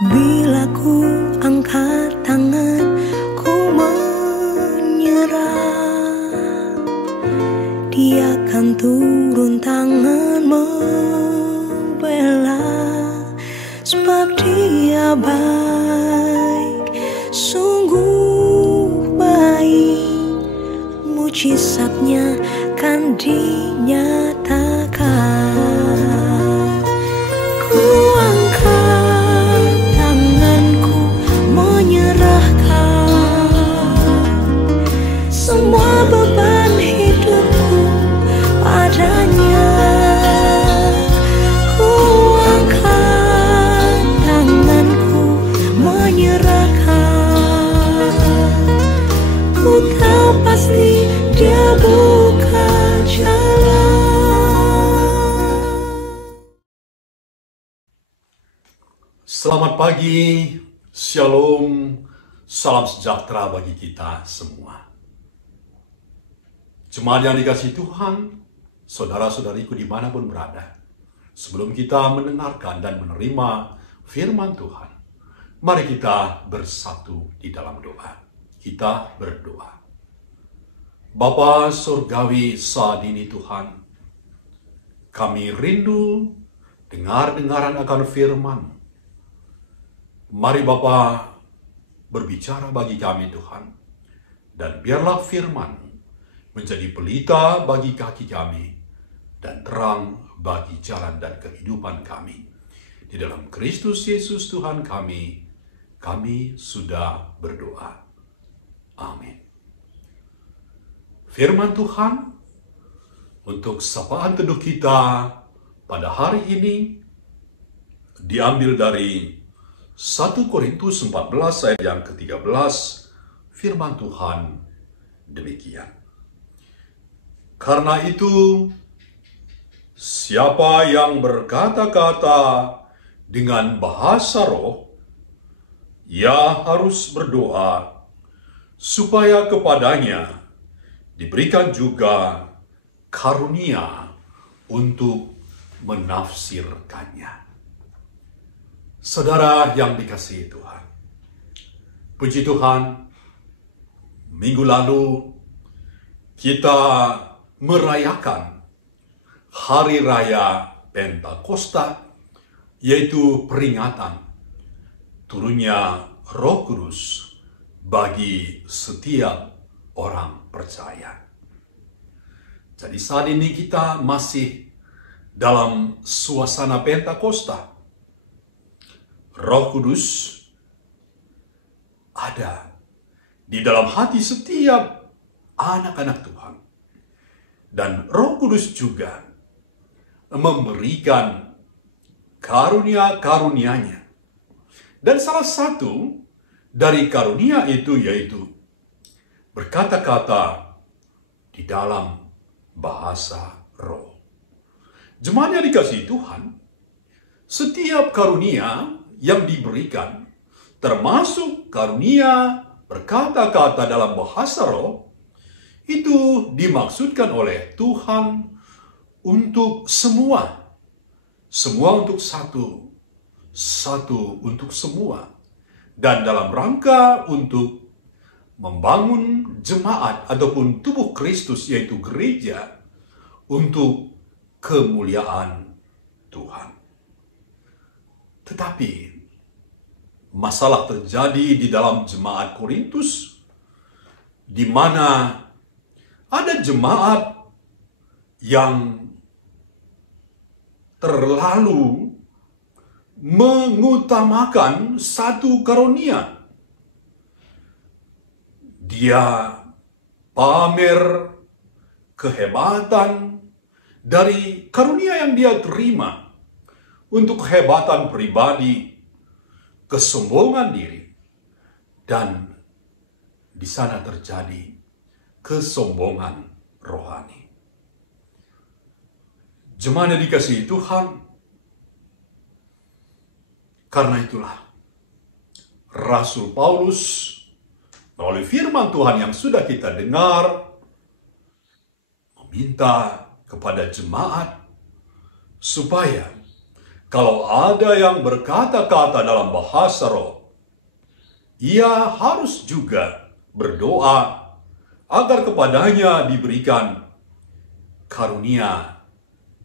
Bila ku angkat tangan, ku menyerah, Dia akan turun tangan membela. Sebab Dia baik, sungguh baik, mujizatnya kan dinyatakan. Ku angkat tanganku menyerahkan semua beban hidupku padanya. Ku angkat tanganku menyerahkan, ku tahu pasti Dia buka jalan. Selamat pagi, shalom, salam sejahtera bagi kita semua. Jemaat yang dikasihi Tuhan, saudara-saudariku dimanapun berada, sebelum kita mendengarkan dan menerima firman Tuhan, mari kita bersatu di dalam doa. Kita berdoa. Bapa Surgawi saat ini Tuhan, kami rindu dengar-dengaran akan firman. Mari Bapa berbicara bagi kami Tuhan, dan biarlah firman menjadi pelita bagi kaki kami dan terang bagi jalan dan kehidupan kami. Di dalam Kristus Yesus Tuhan kami sudah berdoa. Amin. Firman Tuhan untuk sapaan teduh kita pada hari ini diambil dari 1 Korintus 14 ayat yang ke-13. Firman Tuhan demikian. Karena itu, siapa yang berkata-kata dengan bahasa roh, ia harus berdoa supaya kepadanya diberikan juga karunia untuk menafsirkannya. Saudara yang dikasihi Tuhan, puji Tuhan, minggu lalu kita merayakan Hari Raya Pentakosta, yaitu peringatan turunnya Roh Kudus bagi setiap orang percaya. Jadi saat ini kita masih dalam suasana Pentakosta. Roh Kudus ada di dalam hati setiap anak-anak Tuhan. Dan Roh Kudus juga memberikan karunia-karunianya. Dan salah satu dari karunia itu yaitu berkata-kata di dalam bahasa roh. Jemaat yang dikasihi Tuhan, setiap karunia yang diberikan, termasuk karunia berkata-kata dalam bahasa roh, itu dimaksudkan oleh Tuhan untuk semua. Semua untuk satu, satu untuk semua. Dan dalam rangka untuk membangun jemaat ataupun tubuh Kristus, yaitu gereja, untuk kemuliaan Tuhan. Tetapi masalah terjadi di dalam jemaat Korintus, di mana ada jemaat yang terlalu mengutamakan satu karunia. Dia pamer kehebatan dari karunia yang dia terima untuk kehebatan pribadi, kesombongan diri, dan di sana terjadi kesombongan rohani. Jemaat yang dikasihi Tuhan, karena itulah Rasul Paulus melalui firman Tuhan yang sudah kita dengar meminta kepada jemaat supaya Kalau ada yang berkata-kata dalam bahasa roh, ia harus juga berdoa agar kepadanya diberikan karunia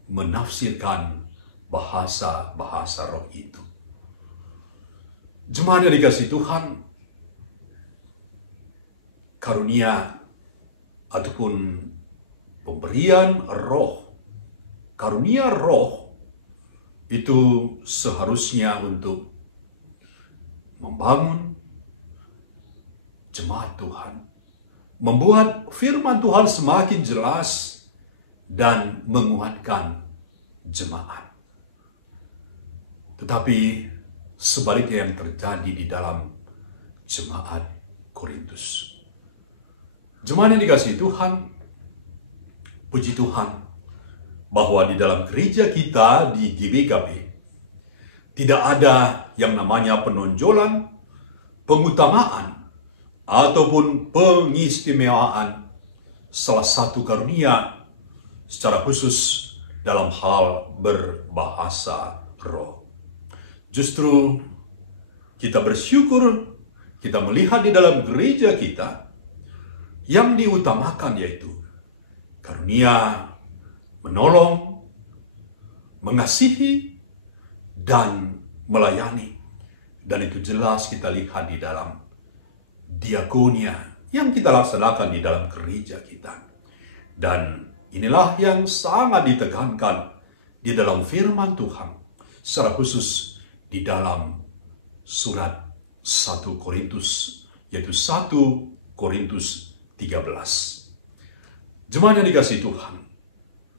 menafsirkan bahasa-bahasa roh itu. Jemaat yang dikasihi Tuhan, karunia ataupun pemberian roh, karunia roh itu seharusnya untuk membangun jemaat Tuhan, membuat firman Tuhan semakin jelas dan menguatkan jemaat. Tetapi sebaliknya yang terjadi di dalam jemaat Korintus. Jemaat yang dikasihi Tuhan, puji Tuhan bahwa di dalam gereja kita di GBKP tidak ada yang namanya penonjolan, pengutamaan, ataupun pengistimewaan salah satu karunia secara khusus dalam hal berbahasa roh. Justru kita bersyukur kita melihat di dalam gereja kita yang diutamakan yaitu karunia menolong, mengasihi, dan melayani. Dan itu jelas kita lihat di dalam diakonia yang kita laksanakan di dalam gereja kita. Dan inilah yang sangat ditekankan di dalam firman Tuhan, secara khusus di dalam surat 1 Korintus, yaitu 1 Korintus 13. Jemaat yang dikasihi Tuhan,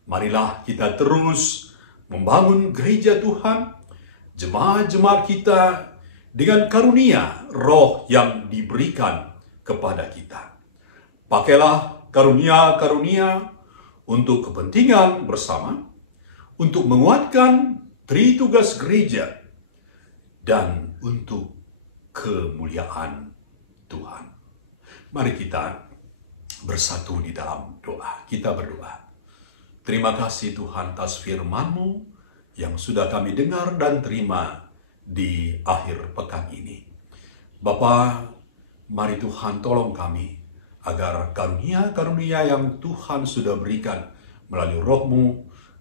marilah kita terus membangun gereja Tuhan, jemaat-jemaat kita dengan karunia roh yang diberikan kepada kita. Pakailah karunia-karunia untuk kepentingan bersama, untuk menguatkan tritugas gereja, dan untuk kemuliaan Tuhan. Mari kita bersatu di dalam doa. Kita berdoa. Terima kasih Tuhan atas firman-Mu yang sudah kami dengar dan terima di akhir pekan ini. Bapa, mari Tuhan tolong kami agar karunia-karunia yang Tuhan sudah berikan melalui Roh-Mu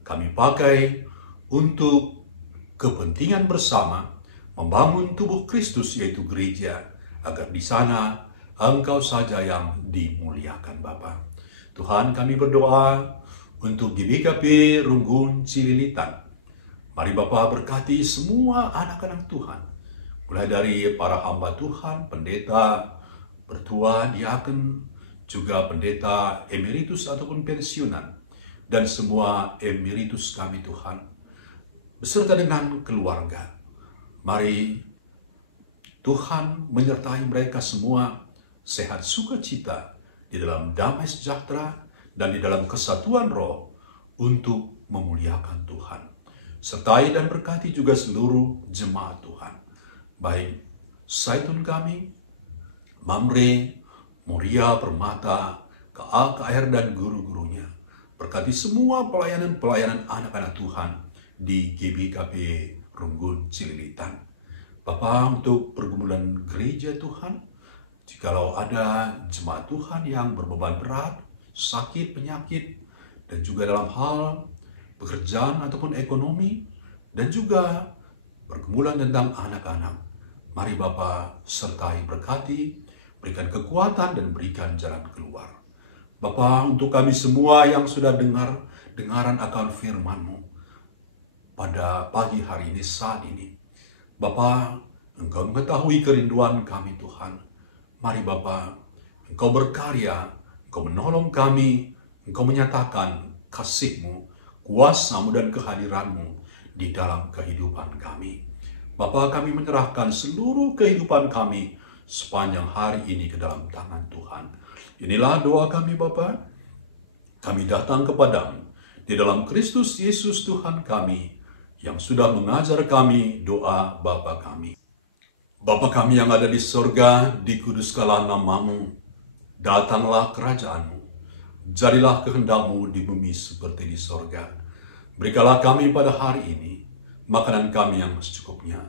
kami pakai untuk kepentingan bersama membangun tubuh Kristus yaitu gereja, agar di sana Engkau saja yang dimuliakan Bapa. Tuhan, kami berdoa untuk GBKP Runggun Cililitan. Mari Bapa berkati semua anak-anak Tuhan, mulai dari para hamba Tuhan, pendeta, pertua, diaken, juga pendeta emeritus ataupun pensiunan, dan semua emeritus kami Tuhan, beserta dengan keluarga. Mari Tuhan menyertai mereka semua sehat sukacita di dalam damai sejahtera dan di dalam kesatuan roh untuk memuliakan Tuhan. Sertai dan berkati juga seluruh jemaat Tuhan, baik Saitun kami, Mamre, Moria, Permata, KAKR dan guru-gurunya. Berkati semua pelayanan-pelayanan anak-anak Tuhan di GBKP Runggun Cililitan. Bapa, untuk pergumulan gereja Tuhan, jikalau ada jemaat Tuhan yang berbeban berat, sakit, penyakit, dan juga dalam hal pekerjaan ataupun ekonomi, dan juga pergumulan tentang anak-anak, mari Bapa sertai berkati, berikan kekuatan dan berikan jalan keluar. Bapa, untuk kami semua yang sudah dengaran akan firman-Mu pada pagi hari ini, saat ini, Bapa, Engkau mengetahui kerinduan kami Tuhan. Mari Bapa, Engkau berkarya, Engkau menolong kami, Engkau menyatakan kasih-Mu, kuasa-Mu dan kehadiran-Mu di dalam kehidupan kami. Bapa, kami menyerahkan seluruh kehidupan kami sepanjang hari ini ke dalam tangan Tuhan. Inilah doa kami Bapa. Kami datang kepadamu di dalam Kristus Yesus Tuhan kami yang sudah mengajar kami doa Bapa kami. Bapa kami yang ada di sorga, dikuduskanlah nama-Mu, datanglah kerajaan-Mu, jadilah kehendak-Mu di bumi seperti di sorga. Berikanlah kami pada hari ini makanan kami yang secukupnya.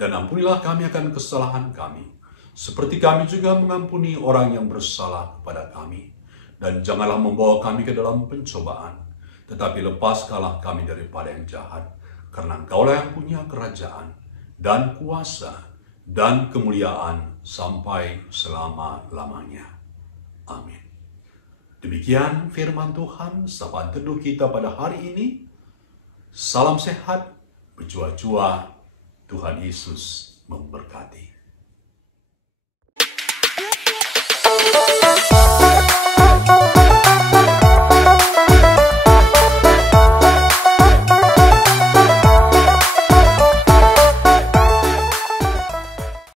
Dan ampunilah kami akan kesalahan kami, seperti kami juga mengampuni orang yang bersalah kepada kami. Dan janganlah membawa kami ke dalam pencobaan, tetapi lepaskanlah kami daripada yang jahat. Karena Engkaulah yang punya kerajaan, dan kuasa, dan kemuliaan sampai selama-lamanya. Amin. Demikian firman Tuhan, sapaan teduh kita pada hari ini. Salam sehat, berjua-jua, Tuhan Yesus memberkati.